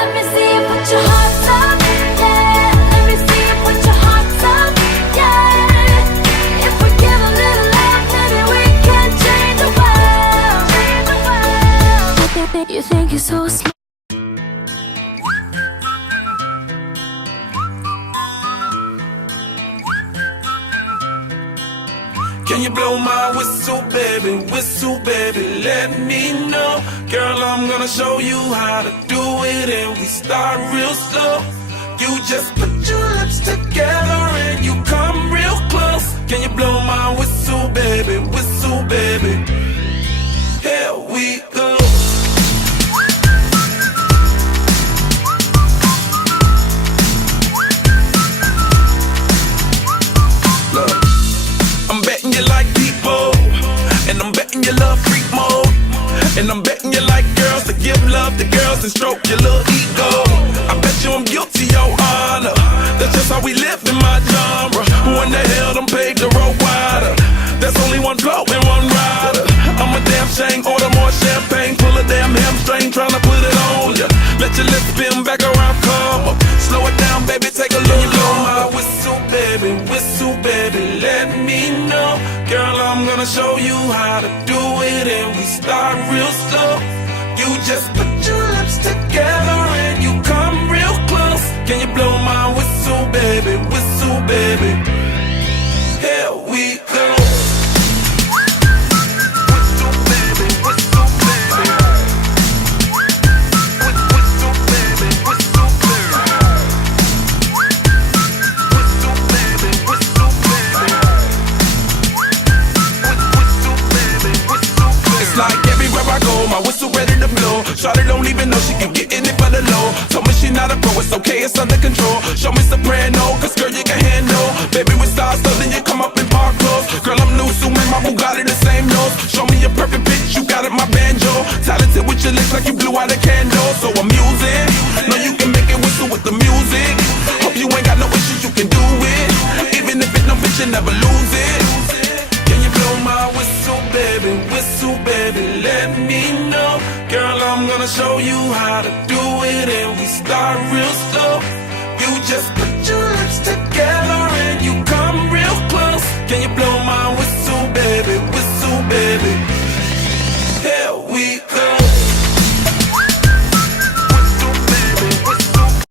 Let me see you put your hearts up, yeah. Let me see you put your hearts up, yeah. If we give a little love, maybe we can change the world. You think you're so smart. Can you blow my whistle, baby, let me know. Girl, I'm gonna show you how to do it, and we start real slow. You just put your lips together and you come real close. Can you blow my whistle, baby, here we go. Look, I'm betting you like people, and I'm betting you love freak mode, and I'm betting you like girls to give love to girls and stroke your little ego. I bet you I'm guilty, your honor. That's just how we live in my genre. Who in the hell done paved the road wider? There's only one flow and one rider. I'm a damn shame, order more champagne, pull a damn hamstring, tryna put it on ya. Let your lips spin back around, come up. Slow it down, baby, take a look. Blow my whistle, baby, let me know. Girl, I'm gonna show you how to do it, and we start real slow. You just put your lips together and you come real close. Can you blow my whistle, baby, here we go. Whistle, baby, whistle, baby. Whistle, baby, whistle, baby. Whistle, baby, whistle, baby. Whistle, baby, whistle, baby. It's like everywhere I go, my whistle ready to blow. Shawty don't even know she can get in it for the low. Told me she not a pro, it's okay, it's under control. Show me soprano, cause girl you can handle. Baby with stars, so then you come up in park clothes. Girl I'm new, so man, my Bugatti the same nose. Show me a perfect pitch, you got it, my banjo. Talented with your lips like you blew out a candle. So I'm using, know you can make it whistle with the music. Hope you ain't got no issues, you can do it. Even if it no bitch, you never lose it. Can you blow my whistle, baby, let me know. Girl, I'm gonna show you how to do it, and we start real slow. You just put your lips together